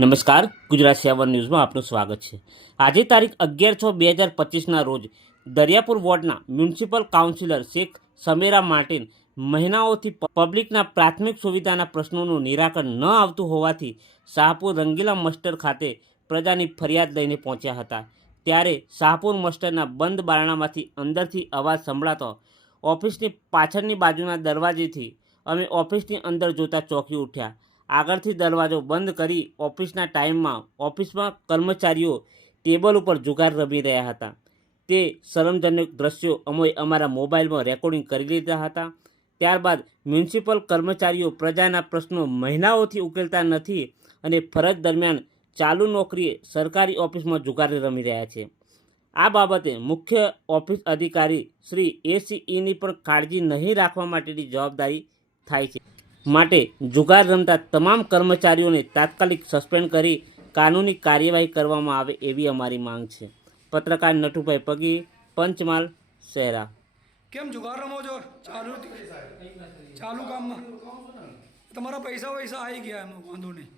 નમસ્કાર, ગુજરાત 7 ન્યૂઝમાં આપનું સ્વાગત છે। આજે તારીખ 11/6/2025ના રોજ દરિયાપુર વોર્ડના municipal councillor Shaikh Samera Martin મહિનાઓથી પબ્લિકના પ્રાથમિક સુવિધાના પ્રશ્નોનું નિરાકરણ ન આવતું હોવાથી શાહપુર રંગીલા મસ્ટર ખાતે પ્રજાની ફરિયાદ લઈને પહોંચ્યા હતા। ત્યારે શાહપુર મસ્ટરના બંધ બારણામાંથી અંદરથી અવાજ સંભળાતો ઓફિસની પાછળની બાજુના દરવાજેથી અમે ઓફિસની અંદર જોતા ચોંકી ઉઠ્યા। આગળથી દરવાજો બંધ કરી ઓફિસના ટાઈમમાં ઓફિસમાં કર્મચારીઓ ટેબલ ઉપર જુગાર રમી રહ્યા હતા। તે શરમજનક દ્રશ્યો અમે અમારા મોબાઈલમાં રેકોર્ડિંગ કરી લીધા હતા। ત્યારબાદ મ્યુનિસિપલ કર્મચારીઓ પ્રજાના પ્રશ્નો મહિનાઓથી ઉકેલતા નથી અને ફરજ દરમિયાન ચાલુ નોકરીએ સરકારી ઓફિસમાં જુગાર રમી રહ્યા છે। આ બાબતે મુખ્ય ઓફિસ અધિકારી શ્રી ACEની પણ કાળજી નહીં રાખવા માટેની જવાબદારી થાય છે। માટે જુગાર રમતા તમામ કર્મચારીઓને તાત્કાલિક સસ્પેન્ડ કરી કાનૂની કાર્યવાહી કરવામાં આવે એવી અમારી માંગ છે। પત્રકાર નટુભાઈ પગી, પંચમહાલ, શહેરા। કેમ જુગાર રમો છો? ચાલુ કામમાં તમારા પૈસા આવી ગયા, એમાં વાંધો નહીં।